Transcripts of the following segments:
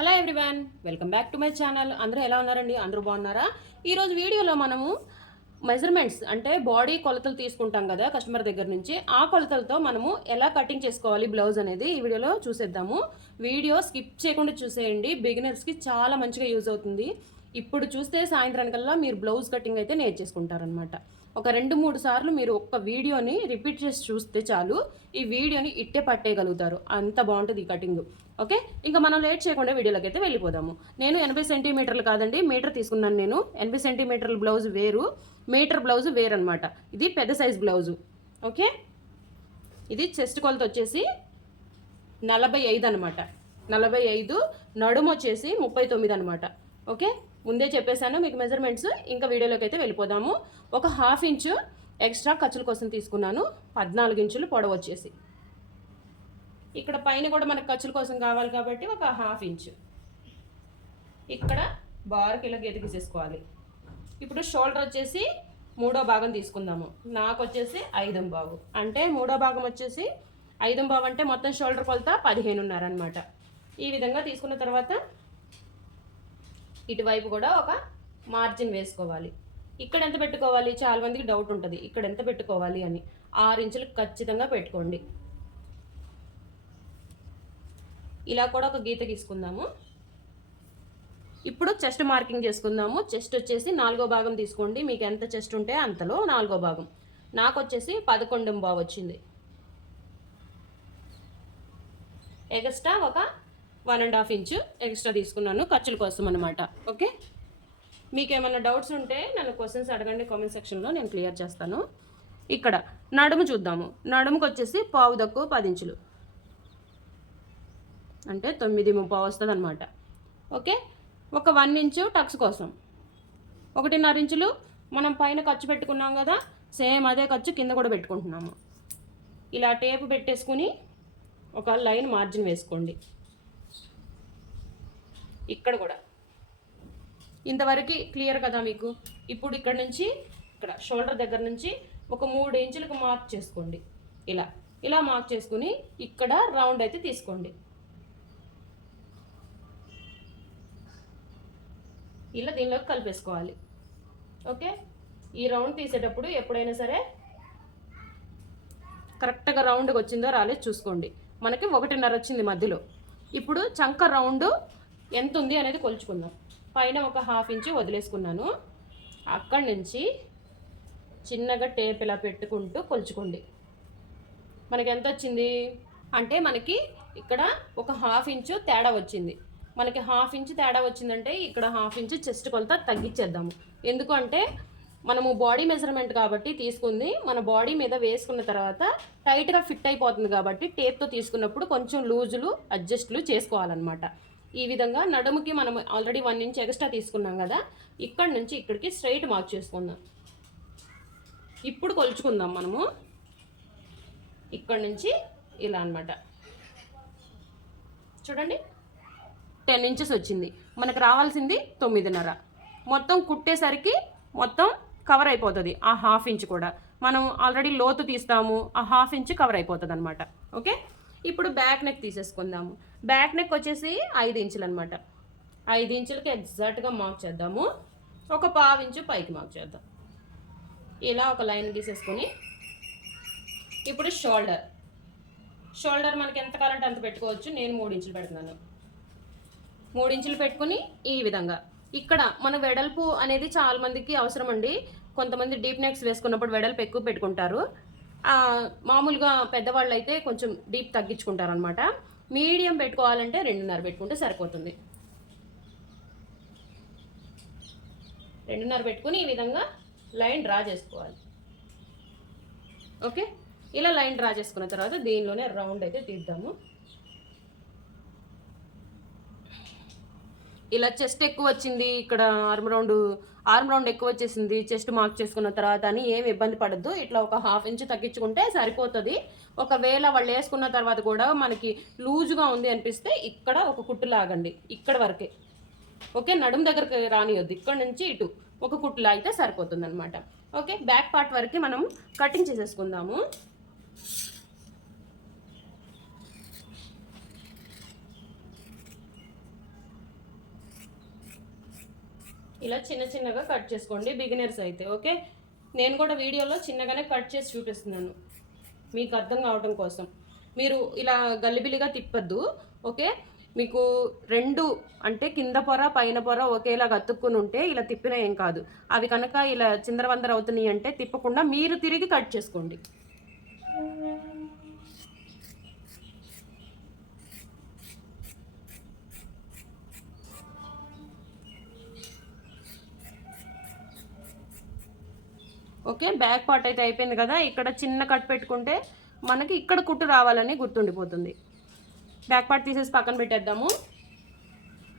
Hello everyone, welcome back to my channel. అందరూ ఎలా ఉన్నారండి? అందరూ బాగున్నారా? ఈరోజు వీడియోలో మనము మెజర్మెంట్స్ అంటే బాడీ కొలతలు తీసుకుంటాం కదా కస్టమర్ దగ్గర నుంచి. ఆ కొలతలతో మనము ఎలా కటింగ్ చేసుకోవాలి బ్లౌజ్ అనేది ఈ వీడియోలో చూసేద్దాము. వీడియో స్కిప్ చేయకుండా చూసేయండి. బిగినర్స్కి చాలా మంచిగా యూజ్ అవుతుంది. ఇప్పుడు చూస్తే సాయంత్రానికల్లా మీరు బ్లౌజ్ కటింగ్ అయితే నేర్చేసుకుంటారనమాట. ఒక 2-3 సార్లు మీరు ఒక్క వీడియోని రిపీట్ చేసి చూస్తే చాలు, ఈ వీడియోని ఇట్టే పట్టేయగలుగుతారు. అంత బాగుంటుంది ఈ కటింగ్. ఓకే, ఇంకా మనం లేట్ చేయకుండా వీడియోలోకి అయితే వెళ్ళిపోదాము. నేను 80 సెంటీమీటర్లు కాదండి, మీటర్ తీసుకున్నాను. నేను 80 సెంటీమీటర్ల బ్లౌజ్ వేరు, మీటర్ బ్లౌజ్ వేరు అనమాట. ఇది పెద్ద సైజ్ బ్లౌజు. ఓకే, ఇది చెస్ట్ కొలత వచ్చేసి 45 అనమాట. 45, నడుము వచ్చేసి 39 అనమాట. ఓకే, ముందే చెప్పేశాను మీకు మెజర్మెంట్స్. ఇంకా వీడియోలోకి అయితే వెళ్ళిపోదాము. ఒక 1/2 ఇంచు ఎక్స్ట్రా ఖర్చుల కోసం తీసుకున్నాను. 14 ఇంచులు పొడవు వచ్చేసి. ఇక్కడ పైన కూడా మనకు ఖర్చుల కోసం కావాలి కాబట్టి ఒక 1/2 ఇంచు. ఇక్కడ బార్కి ఇలా గీత గీసేసుకోవాలి. ఇప్పుడు షోల్డర్ వచ్చేసి 3వ భాగం తీసుకుందాము. నాకు వచ్చేసి 5వ భాగం, అంటే 3వ భాగం వచ్చేసి 5వ భాగం అంటే మొత్తం షోల్డర్ కొలత 15.5 అనమాట. ఈ విధంగా తీసుకున్న తర్వాత ఇటువైపు కూడా ఒక మార్జిన్ వేసుకోవాలి. ఇక్కడ ఎంత పెట్టుకోవాలి? చాలా మందికి డౌట్ ఉంటుంది, ఇక్కడ ఎంత పెట్టుకోవాలి అని. 6 ఇంచులు ఖచ్చితంగా పెట్టుకోండి. ఇలా కూడా ఒక గీత గీసుకుందాము. ఇప్పుడు చెస్ట్ మార్కింగ్ చేసుకుందాము. చెస్ట్ వచ్చేసి 4వ భాగం తీసుకోండి. మీకు ఎంత చెస్ట్ ఉంటే అంతలో 4వ భాగం. నాకు వచ్చేసి 11.5 వచ్చింది. ఎక్స్ట్రా ఒక 1.5 ఇంచు ఎక్స్ట్రా తీసుకున్నాను ఖర్చుల కోసం అనమాట. ఓకే, మీకు ఏమైనా డౌట్స్ ఉంటే నన్ను క్వశ్చన్స్ అడగండి కామెంట్ సెక్షన్లో, నేను క్లియర్ చేస్తాను. ఇక్కడ నడుము చూద్దాము. నడుముకు వచ్చేసి పావు తక్కువ 10 ఇంచులు, అంటే 9.5 వస్తుంది అనమాట. ఓకే, ఒక 1 ఇంచు టక్స్ కోసం, 1.5 ఇంచులు మనం పైన ఖర్చు పెట్టుకున్నాం కదా, సేమ్ అదే ఖర్చు కింద కూడా పెట్టుకుంటున్నాము. ఇలా టేపు పెట్టేసుకుని ఒక లైన్ మార్జిన్ వేసుకోండి. ఇక్కడ కూడా ఇంతవరకు క్లియర్ కదా మీకు? ఇప్పుడు ఇక్కడ నుంచి ఇక్కడ షోల్డర్ దగ్గర నుంచి ఒక 3 ఇంచులకు మార్క్ చేసుకోండి. ఇలా ఇలా మార్క్ చేసుకుని ఇక్కడ రౌండ్ అయితే తీసుకోండి. ఇలా దీనిలోకి కలిపేసుకోవాలి. ఓకే, ఈ రౌండ్ తీసేటప్పుడు ఎప్పుడైనా సరే కరెక్ట్గా రౌండ్గా వచ్చిందో రాలేదు చూసుకోండి. మనకి 1.5 వచ్చింది మధ్యలో. ఇప్పుడు చంక రౌండ్ ఎంత ఉంది అనేది కొలుచుకుందాం. పైన ఒక 1/2 ఇంచు వదిలేసుకున్నాను. అక్కడి నుంచి చిన్నగా టేప్ ఇలా పెట్టుకుంటూ కొలుచుకోండి. మనకి ఎంత వచ్చింది అంటే మనకి ఇక్కడ ఒక 1/2 ఇంచు తేడా వచ్చింది. మనకి 1/2 ఇంచు తేడా వచ్చిందంటే ఇక్కడ 1/2 ఇంచు చెస్ట్ కొలత తగ్గించేద్దాము. ఎందుకంటే మనము బాడీ మెజర్మెంట్ కాబట్టి తీసుకుంది, మన బాడీ మీద వేసుకున్న తర్వాత టైట్గా ఫిట్ అయిపోతుంది కాబట్టి టేప్తో తీసుకున్నప్పుడు కొంచెం లూజులు అడ్జస్ట్లు చేసుకోవాలన్నమాట. ఈ విధంగా నడుముకి మనం ఆల్రెడీ 1 ఇంచ్ ఎక్స్ట్రా తీసుకున్నాం కదా, ఇక్కడ నుంచి ఇక్కడికి స్ట్రైట్ మార్క్ చేసుకుందాం. ఇప్పుడు కొలుచుకుందాం మనము. ఇక్కడ నుంచి ఇలా అనమాట. చూడండి, 10 ఇంచెస్ వచ్చింది. మనకు రావాల్సింది 9.5. మొత్తం కుట్టేసరికి మొత్తం కవర్ అయిపోతుంది. ఆ 1/2 ఇంచ్ కూడా మనం ఆల్రెడీ లోతు తీస్తాము, ఆ 1/2 ఇంచ్ కవర్ అయిపోతుంది అనమాట. ఓకే, ఇప్పుడు బ్యాక్ నెక్ తీసేసుకుందాము. బ్యాక్ నెక్ వచ్చేసి 5 ఇంచులు అనమాట. 5 ఇంచులకి ఎగ్జాక్ట్గా మార్క్ చేద్దాము. ఒక 1/2 ఇంచు పైకి మార్క్ చేద్దాం. ఇలా ఒక లైన్ గీసేసుకొని ఇప్పుడు షోల్డర్ మనకి ఎంత కావాలంటే అంత పెట్టుకోవచ్చు. నేను 3 ఇంచులు పెడుతున్నాను. 3 ఇంచులు పెట్టుకుని ఈ విధంగా ఇక్కడ మన వెడల్పు అనేది చాలా మందికి అవసరం అండి. కొంతమంది డీప్ నెక్స్ వేసుకున్నప్పుడు వెడల్పు ఎక్కువ పెట్టుకుంటారు. మామూలుగా పెద్దవాళ్ళు అయితే కొంచెం డీప్ తగ్గించుకుంటారు అనమాట. మీడియం పెట్టుకోవాలంటే 2.5 పెట్టుకుంటే సరిపోతుంది. 2.5 పెట్టుకుని ఈ విధంగా లైన్ డ్రా చేసుకోవాలి. ఓకే, ఇలా లైన్ డ్రా చేసుకున్న తర్వాత దీనిలోనే రౌండ్ అయితే తీద్దాము. ఇలా చెస్ట్ ఎక్కువ వచ్చింది, ఇక్కడ ఆర్మ్ రౌండ్ ఎక్కువ వచ్చేసింది, చెస్ట్ మార్క్ చేసుకున్న తర్వాత అని ఏమి ఇబ్బంది పడద్దు. ఇట్లా ఒక 1/2 ఇంచు తగ్గించుకుంటే సరిపోతుంది. ఒకవేళ వాళ్ళు వేసుకున్న తర్వాత కూడా మనకి లూజుగా ఉంది అనిపిస్తే ఇక్కడ ఒక కుట్టు లాగండి, ఇక్కడ వరకే. ఓకే, నడుము దగ్గరకు రానియొద్దు, ఇక్కడ నుంచి ఇటు ఒక కుట్టు లాగితే సరిపోతుంది అనమాట. ఓకే, బ్యాక్ పార్ట్ వరకు మనం కటింగ్ చేసేసుకుందాము. ఇలా చిన్న చిన్నగా కట్ చేసుకోండి బిగినర్స్ అయితే. ఓకే, నేను కూడా వీడియోలో చిన్నగానే కట్ చేసి చూపిస్తున్నాను మీకు అర్థం కావడం కోసం. మీరు ఇలా గల్లిబిలిగా తిప్పద్దు. ఓకే, మీకు రెండు అంటే కింద పొర పైన పొర ఒకేలా అతుక్కుని ఉంటే ఇలా తిప్పినా ఏం కాదు. అవి కనుక ఇలా చిందరవందర అవుతున్నాయి అంటే తిప్పకుండా మీరు తిరిగి కట్ చేసుకోండి. ఓకే, బ్యాక్ పార్ట్ అయితే అయిపోయింది కదా. ఇక్కడ చిన్న కట్ పెట్టుకుంటే మనకి ఇక్కడ కుట్టు రావాలని గుర్తుండిపోతుంది. బ్యాక్ పార్ట్ తీసేసి పక్కన పెట్టేద్దాము.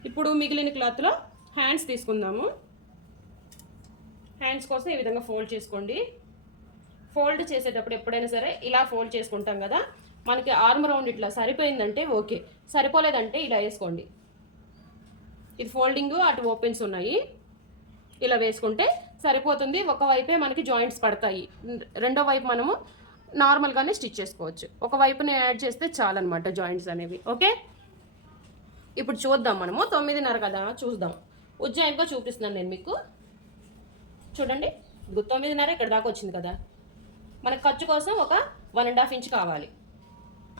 ఇప్పుడు మిగిలిన క్లాత్లో హ్యాండ్స్ తీసుకుందాము. హ్యాండ్స్ కోసం ఈ విధంగా ఫోల్డ్ చేసుకోండి. ఫోల్డ్ చేసేటప్పుడు ఎప్పుడైనా సరే ఇలా ఫోల్డ్ చేసుకుంటాం కదా, మనకి ఆర్మ్ రౌండ్ ఇట్లా సరిపోయిందంటే ఓకే, సరిపోలేదంటే ఇలా వేసుకోండి. ఇది ఫోల్డింగ్, అటు ఓపెన్స్ ఉన్నాయి, ఇలా వేసుకుంటే సరిపోతుంది. ఒకవైపే మనకి జాయింట్స్ పడతాయి, రెండో వైపు మనము నార్మల్గానే స్టిచ్ చేసుకోవచ్చు. ఒక వైపుని యాడ్ చేస్తే చాలన్నమాట జాయింట్స్ అనేవి. ఓకే, ఇప్పుడు చూద్దాం. మనము 9:30 కదా, చూద్దాం. ఉజ్జాయింపుగా చూపిస్తున్నాను నేను మీకు. చూడండి, 9:30 ఇక్కడ దాకా వచ్చింది కదా. మనకు ఖర్చు కోసం ఒక 1.5 ఇంచ్ కావాలి.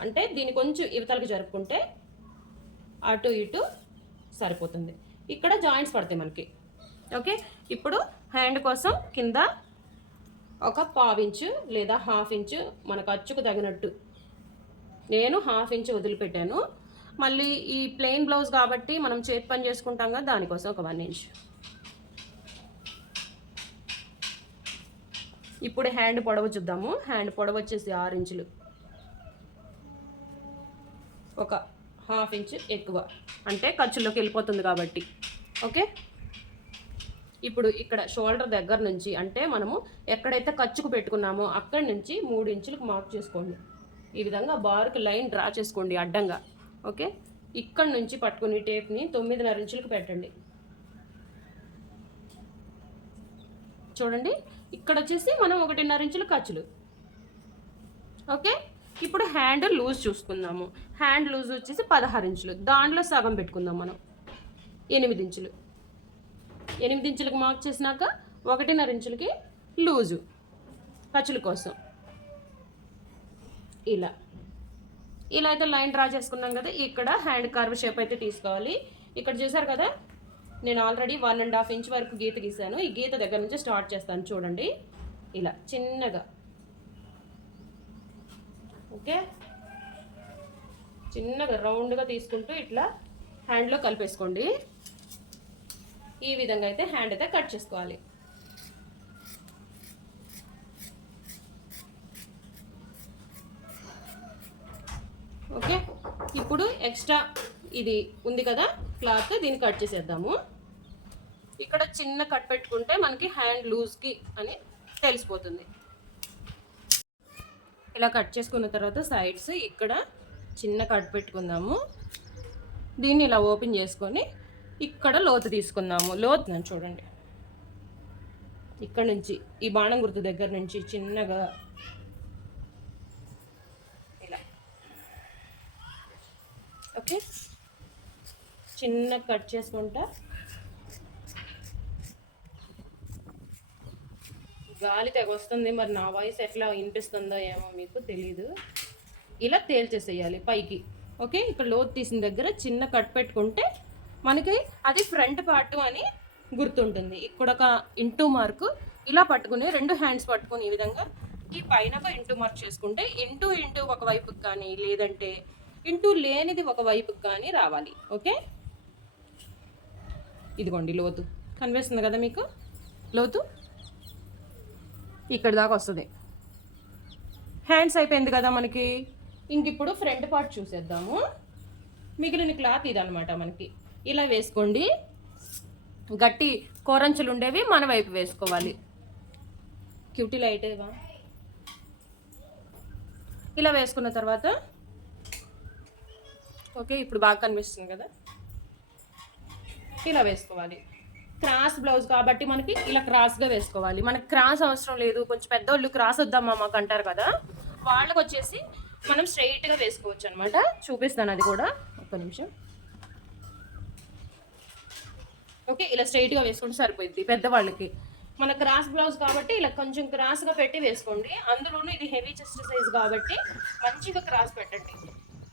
అంటే దీన్ని కొంచెం ఇవతలకి జరుపుకుంటే అటు ఇటు సరిపోతుంది. ఇక్కడ జాయింట్స్ పడతాయి మనకి. ఓకే, ఇప్పుడు హ్యాండ్ కోసం కింద ఒక 1/2 ఇంచు లేదా 1/2 ఇంచు మన ఖర్చుకు తగినట్టు, నేను 1/2 ఇంచు వదిలిపెట్టాను. మళ్ళీ ఈ ప్లెయిన్ బ్లౌజ్ కాబట్టి మనం చేతి పని చేసుకుంటాం కదా, దానికోసం ఒక 1 ఇంచ్. ఇప్పుడు హ్యాండ్ పొడవు చూద్దాము. హ్యాండ్ పొడవు వచ్చేసి 6 ఇంచులు, ఒక 1/2 ఇంచు ఎక్కువ, అంటే ఖర్చులోకి వెళ్ళిపోతుంది కాబట్టి. ఓకే, ఇప్పుడు ఇక్కడ షోల్డర్ దగ్గర నుంచి, అంటే మనము ఎక్కడైతే ఖర్చుకు పెట్టుకున్నామో అక్కడి నుంచి 3 ఇంచులకు మార్క్ చేసుకోండి. ఈ విధంగా బార్కి లైన్ డ్రా చేసుకోండి అడ్డంగా. ఓకే, ఇక్కడ నుంచి పట్టుకుని టేప్ని 9.5 ఇంచులకు పెట్టండి. చూడండి, ఇక్కడ వచ్చేసి మనం 1.5 ఇంచులు ఖర్చులు. ఓకే, ఇప్పుడు హ్యాండ్ లూజ్ చూసుకుందాము. హ్యాండ్ లూజ్ వచ్చేసి 16 ఇంచులు, దాంట్లో సగం పెట్టుకుందాం మనం, 8 ఇంచులు. 8 ఇంచులకు మార్క్ చేసినాక 1.5 ఇంచులకి లూజు ఖర్చుల కోసం. ఇలా అయితే లైన్ డ్రా చేసుకున్నాం కదా. ఇక్కడ హ్యాండ్ కర్వ్ షేప్ అయితే తీసుకోవాలి. ఇక్కడ చూసారు కదా, నేను ఆల్రెడీ 1.5 ఇంచ్ వరకు గీత గీసాను. ఈ గీత దగ్గర నుంచి స్టార్ట్ చేస్తాను. చూడండి, ఇలా చిన్నగా. ఓకే, చిన్నగా రౌండ్గా తీసుకుంటూ ఇట్లా హ్యాండ్లో కలిపేసుకోండి. ఈ విధంగా అయితే హ్యాండ్ అయితే కట్ చేసుకోవాలి. ఓకే, ఇప్పుడు ఎక్స్ట్రా ఇది ఉంది కదా క్లాత్, దీన్ని కట్ చేసేద్దాము. ఇక్కడ చిన్న కట్ పెట్టుకుంటే మనకి హ్యాండ్ లూజ్కి అని తెలిసిపోతుంది. ఇలా కట్ చేసుకున్న తర్వాత సైడ్స్ ఇక్కడ చిన్న కట్ పెట్టుకుందాము. దీన్ని ఇలా ఓపెన్ చేసుకొని ఇక్కడ లోతు తీసుకుందాము. లోతు చూడండి, ఇక్కడ నుంచి ఈ బాణం గుర్తు దగ్గర నుంచి చిన్నగా ఇలా. ఓకే, చిన్న కట్ చేసుకుంటా. గాలి తెగ వస్తుంది, మరి నా వాయిస్ ఎట్లా వినిపిస్తుందో ఏమో మీకు తెలీదు. ఇలా తేల్చేసేయాలి పైకి. ఓకే, ఇక్కడ లోతు తీసిన దగ్గర చిన్న కట్ పెట్టుకుంటే మనకి అది ఫ్రంట్ పార్ట్ అని గుర్తుంటుంది. ఇక్కడ ఒక ఇంటూ మార్కు ఇలా పట్టుకుని 2 హ్యాండ్స్ పట్టుకుని ఈ విధంగా ఈ పైన ఒక ఇంటూ మార్క్ చేసుకుంటే ఇంటూ ఒక వైపుకి కానీ, లేదంటే ఇంటూ లేనిది ఒక వైపుకి కానీ రావాలి. ఓకే, ఇదిగోండి లోతు కనిపిస్తుంది కదా మీకు. లోతు ఇక్కడ దాకా వస్తుంది. హ్యాండ్స్ అయిపోయింది కదా మనకి. ఇంక ఇప్పుడు ఫ్రంట్ పార్ట్ చూసేద్దాము. మిగిలిన క్లాత్ ఇదనమాట మనకి. ఇలా వేసుకోండి. గట్టి కోరంచులు ఉండేవి మన వైపు వేసుకోవాలి. క్యూటీ లైటేవా. ఇలా వేసుకున్న తర్వాత ఓకే, ఇప్పుడు బాగా కనిపిస్తుంది కదా. ఇలా వేసుకోవాలి. క్రాస్ బ్లౌజ్ కాబట్టి మనకి ఇలా క్రాస్గా వేసుకోవాలి. మనకి క్రాస్ అవసరం లేదు, కొంచెం పెద్దోళ్ళు క్రాస్ వద్దామా మాకు అంటారు కదా, వాళ్ళకి వచ్చేసి మనం స్ట్రైట్గా వేసుకోవచ్చు అనమాట. చూపిస్తాను అది కూడా, ఒక్క నిమిషం. ఓకే, ఇలా స్ట్రైట్గా వేసుకుంటే సరిపోయింది పెద్దవాళ్ళకి. మన క్రాస్ బ్లౌజ్ కాబట్టి ఇలా కొంచెం క్రాస్గా పెట్టి వేసుకోండి. అందులోనూ ఇది హెవీ చెస్ట్ సైజ్ కాబట్టి మంచిగా క్రాస్ పెట్టండి.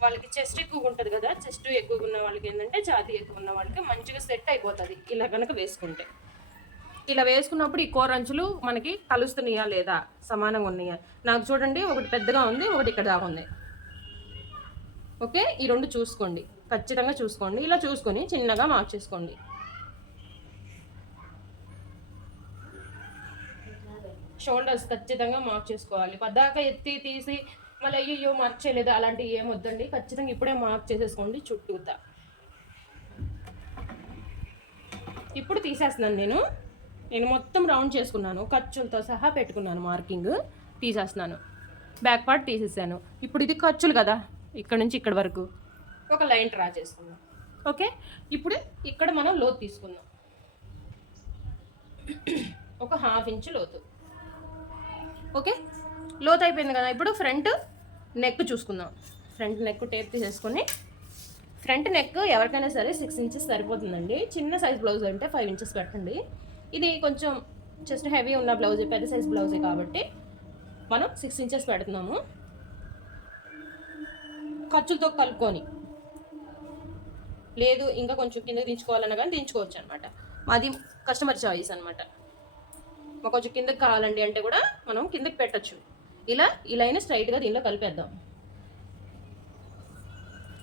వాళ్ళకి చెస్ట్ ఎక్కువగా ఉంటుంది కదా, చెస్ట్ ఎక్కువగా ఉన్న వాళ్ళకి ఏంటంటే ఛాతీ ఎక్కువ ఉన్న వాళ్ళకి మంచిగా సెట్ అయిపోతుంది ఇలా కనుక వేసుకుంటే. ఇలా వేసుకున్నప్పుడు ఈ కోరంచులు మనకి కలుస్తున్నాయా లేదా, సమానంగా ఉన్నాయా. నాకు చూడండి, ఒకటి పెద్దగా ఉంది, ఒకటి ఇక్కడ దాకా ఉంది. ఓకే, ఈ రెండు చూసుకోండి, ఖచ్చితంగా చూసుకోండి. ఇలా చూసుకొని చిన్నగా మార్క్ చేసుకోండి. షోల్డర్స్ ఖచ్చితంగా మార్క్ చేసుకోవాలి. పద్దాక ఎత్తి తీసి మళ్ళీ అయ్యో మార్క్ చేయలేదు అలాంటివి ఏమొద్దండి. ఖచ్చితంగా ఇప్పుడే మార్క్ చేసేసుకోండి చుట్టూతా. ఇప్పుడు తీసేస్తున్నాను నేను మొత్తం రౌండ్ చేసుకున్నాను, ఖర్చులతో సహా పెట్టుకున్నాను. మార్కింగ్ తీసేస్తున్నాను, బ్యాక్ పార్ట్ తీసేసాను. ఇప్పుడు ఇది ఖర్చులు కదా, ఇక్కడ నుంచి ఇక్కడ వరకు ఒక లైన్ డ్రా చేసుకుందాం. ఓకే, ఇప్పుడు ఇక్కడ మనం లోతు తీసుకుందాం, ఒక 1/2 ఇంచు లోతు. ఓకే, లోతు అయిపోయింది కదా. ఇప్పుడు ఫ్రంట్ నెక్ చూసుకుందాం. ఫ్రంట్ నెక్ టేప్ తీసేసుకొని, ఫ్రంట్ నెక్ ఎవరికైనా సరే 6 ఇంచెస్ సరిపోతుందండి. చిన్న సైజ్ బ్లౌజ్ అంటే 5 ఇంచెస్ పెట్టండి. ఇది కొంచెం జస్ట్ హెవీ ఉన్న బ్లౌజే, పెద్ద సైజ్ బ్లౌజే కాబట్టి మనం 6 ఇంచెస్ పెడుతున్నాము. ఖర్చులతో కలుపుకొని, లేదు ఇంకా కొంచెం కిందకి దించుకోవాలన్నా కానీ దించుకోవచ్చు అనమాట. అది కస్టమర్ చాయిస్ అనమాట. మాకు కొంచెం కిందకి కావాలండి అంటే కూడా మనం కిందకి పెట్టచ్చు. ఈ లైన్ స్ట్రైట్గా దీనిలో కలిపేద్దాం.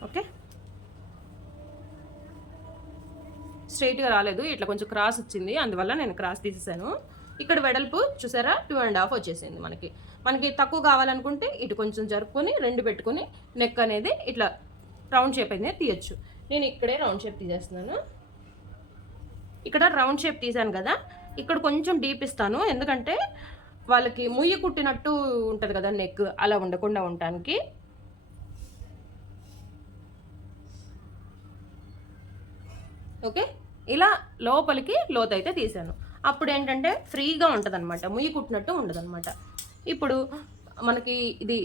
ఓకే, స్ట్రైట్గా రాలేదు, ఇట్లా కొంచెం క్రాస్ వచ్చింది, అందువల్ల నేను క్రాస్ తీసేసాను. ఇక్కడ వెడల్పు చూసారా 2.5 వచ్చేసింది. మనకి తక్కువ కావాలనుకుంటే ఇటు కొంచెం జరుపుకొని 2 పెట్టుకొని నెక్ అనేది ఇట్లా రౌండ్ షేప్ అనేది తీయచ్చు. నేను ఇక్కడే రౌండ్ షేప్ తీసేస్తున్నాను. ఇక్కడ రౌండ్ షేప్ తీసాను కదా, ఇక్కడ కొంచెం డీప్ ఇస్తాను. ఎందుకంటే వాళ్ళకి ముయ్యి కుట్టినట్టు ఉంటుంది కదా నెక్, అలా ఉండకుండా ఉండటానికి. ఓకే, ఇలా లోపలికి లోతు అయితే తీసాను. అప్పుడు ఏంటంటే ఫ్రీగా ఉంటుంది అనమాట, ముయ్యి కుట్టినట్టు ఉండదు అనమాట. ఇప్పుడు మనకి ఇది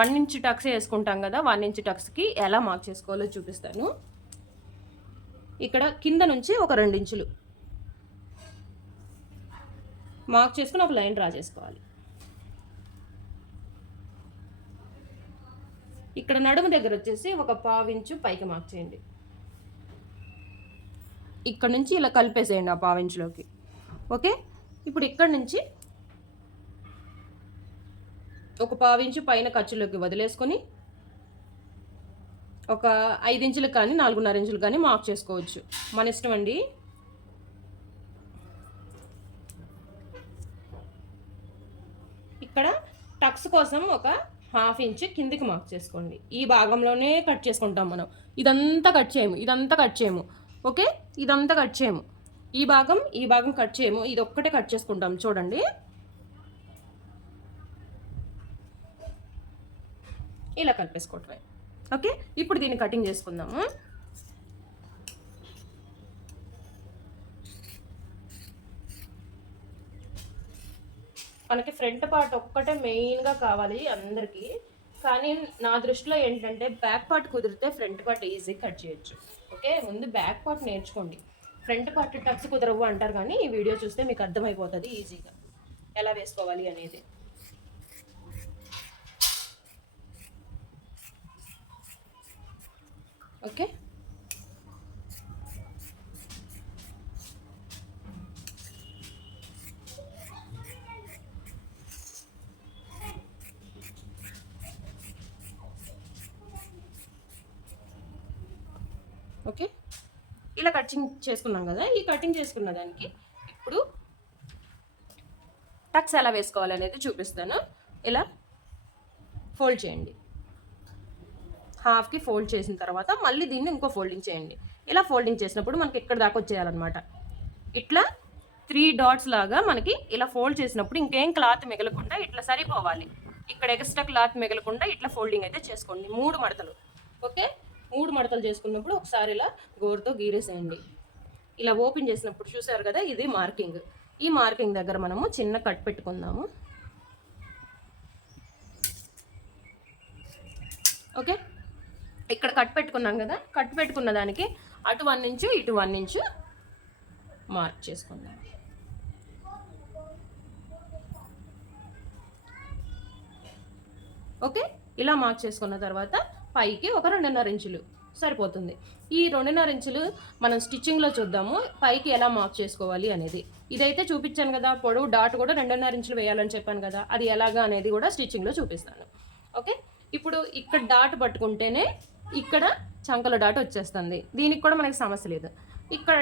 1 ఇంచ్ టక్స్ వేసుకుంటాం కదా, 1 ఇంచ్ టక్స్కి ఎలా మార్క్ చేసుకోవాలో చూపిస్తాను. ఇక్కడ కింద నుంచి ఒక 2 ఇంచులు మార్క్ చేసుకుని ఒక లైన్ డ్రా చేసుకోవాలి. ఇక్కడ నడుము దగ్గర వచ్చేసి ఒక 1/2 ఇంచు పైకి మార్క్ చేయండి. ఇక్కడ నుంచి ఇలా కలిపేసేయండి ఆ 1/2 ఇంచులోకి. ఓకే, ఇప్పుడు ఇక్కడ నుంచి ఒక 1/2 ఇంచు పైన ఖర్చులోకి వదిలేసుకొని ఒక 5 ఇంచులకు కానీ 4.5 ఇంచులు కానీ మార్క్ చేసుకోవచ్చు, మన ఇష్టం అండి. ఇక్కడ టక్స్ కోసం ఒక 1/2 ఇంచు కిందికి మార్క్ చేసుకోండి. ఈ భాగంలోనే కట్ చేసుకుంటాం మనం. ఇదంతా కట్ చేయము. ఓకే, ఇదంతా కట్ చేయము. ఈ భాగం కట్ చేయము, ఇది ఒక్కటే కట్ చేసుకుంటాం. చూడండి, ఇలా కలిపేసుకోవటమే. ఓకే, ఇప్పుడు దీన్ని కటింగ్ చేసుకుందాము. మనకి ఫ్రంట్ పార్ట్ ఒక్కటే మెయిన్గా కావాలి అందరికీ. కానీ నా దృష్టిలో ఏంటంటే బ్యాక్ పార్ట్ కుదిరితే ఫ్రంట్ పార్ట్ ఈజీ కట్ చేయొచ్చు. ఓకే, ముందు బ్యాక్ పార్ట్ నేర్చుకోండి. ఫ్రంట్ పార్ట్ టక్స్ కుదరవు అంటారు, కానీ ఈ వీడియో చూస్తే మీకు అర్థమైపోతుంది ఈజీగా ఎలా వేసుకోవాలి అనేది. ఓకే, ఓకే, ఇలా కటింగ్ చేసుకున్నాం కదా. ఈ కటింగ్ చేసుకున్న దానికి ఇప్పుడు టక్స్ ఎలా వేసుకోవాలనేది చూపిస్తాను. ఇలా ఫోల్డ్ చేయండి, హాఫ్కి ఫోల్డ్ చేసిన తర్వాత మళ్ళీ దీన్ని ఇంకో ఫోల్డింగ్ చేయండి. ఇలా ఫోల్డింగ్ చేసినప్పుడు మనకి ఎక్కడ దాకా వచ్చేయాలన్నమాట. ఇట్లా 3 డాట్స్ లాగా మనకి ఇలా ఫోల్డ్ చేసినప్పుడు ఇంకేం క్లాత్ మిగలకుండా ఇట్లా సరిపోవాలి. ఇక్కడ ఎక్స్ట్రా క్లాత్ మిగలకుండా ఇట్లా ఫోల్డింగ్ అయితే చేసుకోండి. 3 మడతలు. ఓకే, 3 మడతలు చేసుకున్నప్పుడు ఒకసారి ఇలా గోరుతో గీరేసేయండి. ఇలా ఓపెన్ చేసినప్పుడు చూసారు కదా, ఇది మార్కింగ్. ఈ మార్కింగ్ దగ్గర మనము చిన్న కట్ పెట్టుకుందాము. ఓకే, ఇక్కడ కట్ పెట్టుకున్నాం కదా, కట్ పెట్టుకున్న దానికి అటు 1 ఇంచు ఇటు 1 ఇంచు మార్క్ చేసుకుందాం. ఓకే, ఇలా మార్క్ చేసుకున్న తర్వాత పైకి ఒక 2.5 ఇంచులు సరిపోతుంది. ఈ 2.5 ఇంచులు మనం స్టిచ్చింగ్లో చూద్దాము పైకి ఎలా మార్క్ చేసుకోవాలి అనేది. ఇదైతే చూపించాను కదా, పొడవు డాట్ కూడా 2.5 ఇంచులు వేయాలని చెప్పాను కదా, అది ఎలాగా అనేది కూడా స్టిచ్చింగ్లో చూపిస్తాను. ఓకే, ఇప్పుడు ఇక్కడ డాట్ పట్టుకుంటేనే ఇక్కడ చంకల డాట్ వచ్చేస్తుంది. దీనికి కూడా మనకి సమస్య లేదు. ఇక్కడ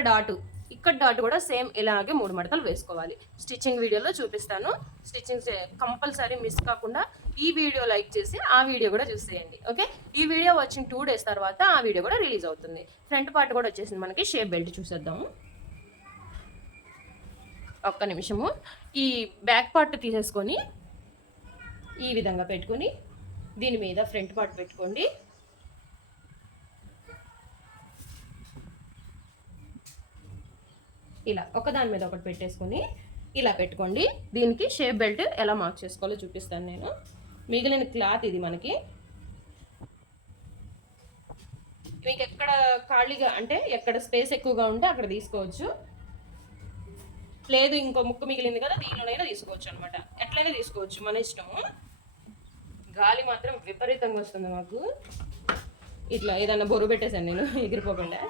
డాట్ కూడా సేమ్ ఇలాగే 3 మడతలు వేసుకోవాలి. స్టిచ్చింగ్ వీడియోలో చూపిస్తాను. స్టిచ్చింగ్ కంపల్సరీ మిస్ కాకుండా ఈ వీడియో లైక్ చేసి ఆ వీడియో కూడా చూసేయండి. ఓకే, ఈ వీడియో వచ్చిన 2 days తర్వాత ఆ వీడియో కూడా రిలీజ్ అవుతుంది. ఫ్రంట్ పార్ట్ కూడా వచ్చేసింది మనకి. షేప్ బెల్ట్ చూసేద్దాము. ఒక్క నిమిషము. ఈ బ్యాక్ పార్ట్ తీసేసుకొని ఈ విధంగా పెట్టుకొని దీని మీద ఫ్రంట్ పార్ట్ పెట్టుకోండి. ఇలా ఒకదాని మీద ఒకటి పెట్టేసుకొని ఇలా పెట్టుకోండి. దీనికి షేప్ బెల్ట్ ఎలా మార్క్ చేసుకోవాలో చూపిస్తాను నేను. మిగిలిన క్లాత్ ఇది మనకి. మీకు ఎక్కడ ఖాళీగా అంటే ఎక్కడ స్పేస్ ఎక్కువగా ఉంటే అక్కడ తీసుకోవచ్చు. లేదు ఇంకో ముక్క మిగిలింది కదా, దీనిలోనైనా తీసుకోవచ్చు అనమాట. ఎట్లయినా తీసుకోవచ్చు, మన ఇష్టము. గాలి మాత్రం విపరీతంగా వస్తుంది మాకు. ఇట్లా ఏదన్నా బొరుగు పెట్టేశాను నేను ఎగిరిపోకుండా.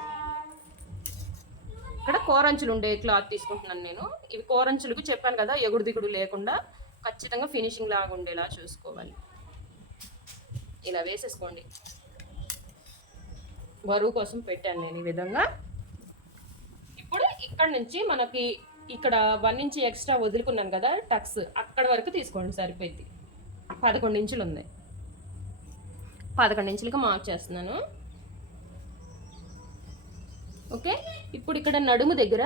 ఇక్కడ కోరంచులు ఉండే క్లాత్ తీసుకుంటున్నాను నేను. ఇవి కోరంచులకు చెప్పాను కదా, ఎగుడు దిగుడు లేకుండా ఖచ్చితంగా ఫినిషింగ్ లాగా ఉండేలా చూసుకోవాలి. ఇలా వేసేసుకోండి. బరువు కోసం పెట్టాను నేను ఈ విధంగా. ఇప్పుడు ఇక్కడ నుంచి మనకి ఇక్కడ 1 ఇంచ్ ఎక్స్ట్రా వదులుకున్నాను కదా టక్స్, అక్కడ వరకు తీసుకోండి, సరిపోయింది. 11 ఇంచులు ఉంది. 11 ఇంచులకి మార్క్ చేస్తున్నాను. ఓకే, ఇప్పుడు ఇక్కడ నడుము దగ్గర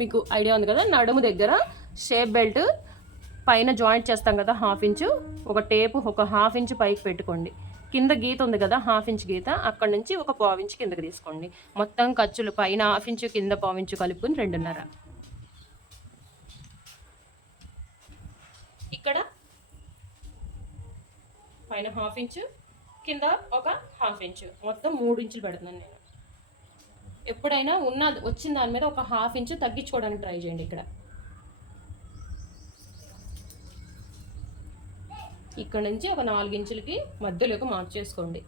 మీకు ఐడియా ఉంది కదా, నడుము దగ్గర షేప్ బెల్ట్ పైన జాయింట్ చేస్తాం కదా 1/2 ఇంచు, ఒక టేపు ఒక 1/2 ఇంచు పైకి పెట్టుకోండి. కింద గీత ఉంది కదా 1/2 ఇంచు గీత, అక్కడ నుంచి ఒక 1/4 ఇంచు కిందకి తీసుకోండి. మొత్తం ఖర్చులు పైన 1/2 ఇంచు కింద 1/4 ఇంచు కలుపుకుని 2.5. ఇక్కడ పైన 1/2 ఇంచు కింద ఒక 1/2 ఇంచు, మొత్తం 3 ఇంచులు పెడుతున్నాను నేను. ఎప్పుడైనా వచ్చిన దాని మీద ఒక 1/2 ఇంచు తగ్గించుకోవడానికి ట్రై చేయండి. ఇక్కడ నుంచి ఒక 4 ఇంచులకి మధ్యలోకి మార్క్ చేసుకోండి.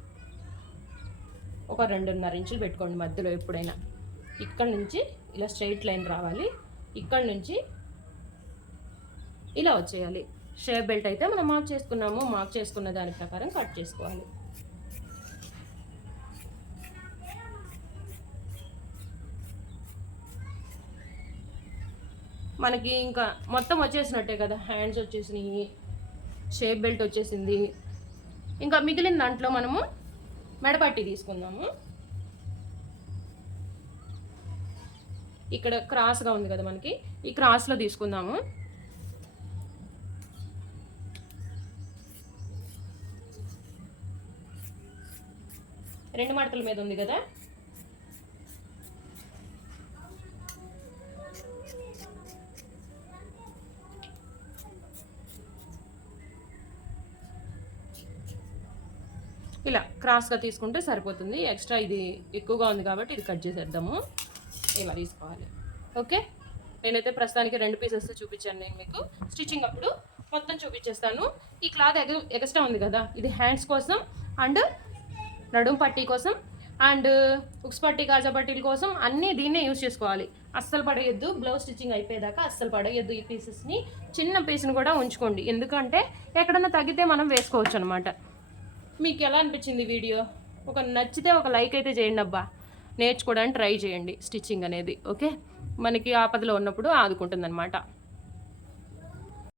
ఒక 2.5 ఇంచులు పెట్టుకోండి మధ్యలో. ఎప్పుడైనా ఇక్కడ నుంచి ఇలా స్ట్రైట్ లైన్ రావాలి, ఇక్కడ నుంచి ఇలా వచ్చేయాలి. షేప్ బెల్ట్ అయితే మనం మార్క్ చేసుకున్నాము, మార్క్ చేసుకున్న దాని ప్రకారం కట్ చేసుకోవాలి. మనకి ఇంకా మొత్తం వచ్చేసినట్టే కదా, హ్యాండ్స్ వచ్చేసినాయి, షేప్ బెల్ట్ వచ్చేసింది. ఇంకా మిగిలిన దాంట్లో మనము మెడపట్టి తీసుకుందాము. ఇక్కడ క్రాస్గా ఉంది కదా మనకి, ఈ క్రాస్లో తీసుకుందాము. రెండు మడతల మీద ఉంది కదా, ఇలా క్రాస్గా తీసుకుంటే సరిపోతుంది. ఎక్స్ట్రా ఇది ఎక్కువగా ఉంది కాబట్టి ఇది కట్ చేసేద్దాము. ఇలా తీసుకోవాలి. ఓకే, నేనైతే ప్రస్తుతానికి 2 పీసెస్ చూపించాను నేను మీకు. స్టిచ్చింగ్ అప్పుడు మొత్తం చూపించేస్తాను. ఈ క్లాత్ ఎక్స్ట్రా ఉంది కదా, ఇది హ్యాండ్స్ కోసం అండ్ నడుం పట్టీ కోసం అండ్ ఉక్స్ పట్టీ కాజా పట్టీల కోసం అన్నీ దీన్నే యూజ్ చేసుకోవాలి. అస్సలు పడేయద్దు, బ్లౌజ్ స్టిచ్చింగ్ అయిపోయేదాకా అస్సలు పడేయద్దు. ఈ పీసెస్ని చిన్న పీస్ని కూడా ఉంచుకోండి, ఎందుకంటే ఎక్కడన్నా తగ్గితే మనం వేసుకోవచ్చు అనమాట. మీకు ఎలా అనిపించింది వీడియో? నచ్చితే ఒక లైక్ అయితే చేయండి అబ్బా. నేర్చుకోవడానికి ట్రై చేయండి స్టిచ్చింగ్ అనేది. ఓకే, మనకి ఆపదలో ఉన్నప్పుడు ఆదుకుంటుంది అనమాట.